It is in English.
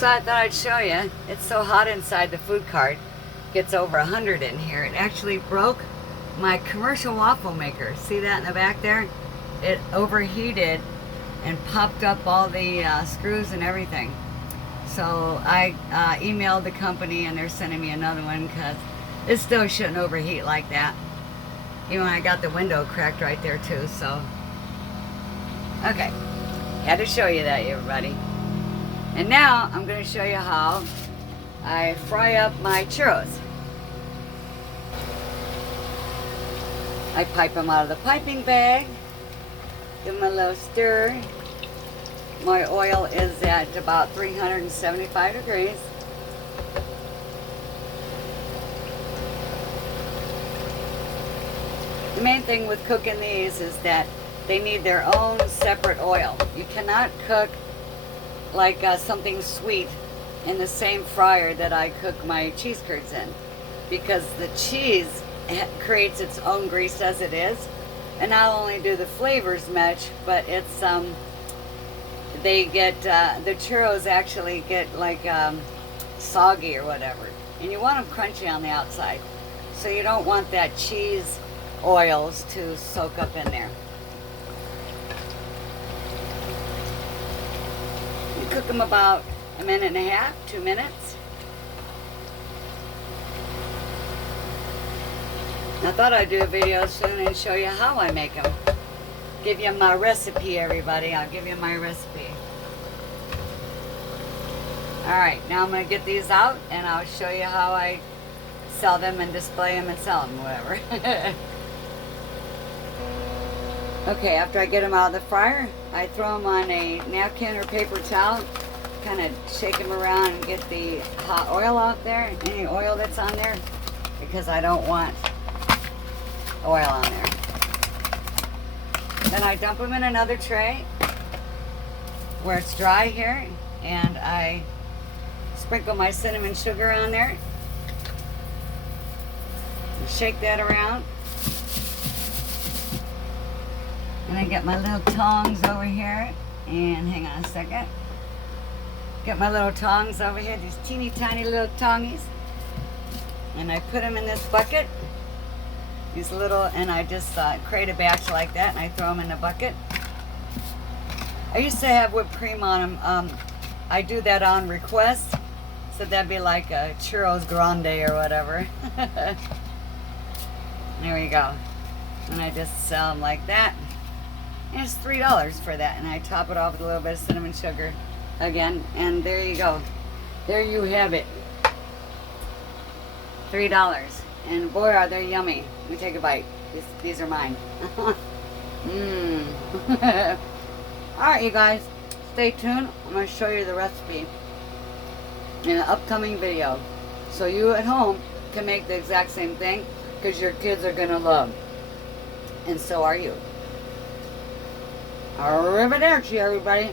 So I thought I'd show you. It's so hot inside the food cart. Gets over 100 in here. It actually broke my commercial waffle maker. See that in the back there? It overheated and popped up all the screws and everything. So I emailed the company and they're sending me another one because it still shouldn't overheat like that. Even when I got the window cracked right there too, so. Okay, had to show you that, everybody. And now I'm going to show you how I fry up my churros. I pipe them out of the piping bag, give them a little stir. My oil is at about 375 degrees. The main thing with cooking these is that they need their own separate oil. You cannot cook like something sweet in the same fryer that I cook my cheese curds in, because the cheese creates its own grease as it is, and not only do the flavors match, but it's they get the churros actually get like soggy or whatever, and you want them crunchy on the outside, so you don't want that cheese oils to soak up in there. You cook them about a minute and a half, 2 minutes. I thought I'd do a video soon and show you how I make them. Give you my recipe, everybody. I'll give you my recipe. Alright, now I'm going to get these out and I'll show you how I sell them and display them and sell them, whatever. Okay, after I get them out of the fryer, I throw them on a napkin or paper towel, kind of shake them around and get the hot oil off there, any oil that's on there, because I don't want oil on there. Then I dump them in another tray where it's dry here, and I sprinkle my cinnamon sugar on there, shake that around. And I get my little tongs over here, and hang on a second. Get my little tongs over here, these teeny tiny little tongies. And I put them in this bucket. These little, and I just create a batch like that, and I throw them in the bucket. I used to have whipped cream on them. I do that on request, so that'd be like a Churros Grande or whatever. There we go. And I just sell them like that. And it's $3 for that, and I top it off with a little bit of cinnamon sugar again, and there you go. There you have it. $3. And boy, are they yummy. Let me take a bite. These are mine. Mmm. Alright, you guys, stay tuned. I'm going to show you the recipe in an upcoming video, so you at home can make the exact same thing, because your kids are going to love, and so are you. Arrivederci, everybody.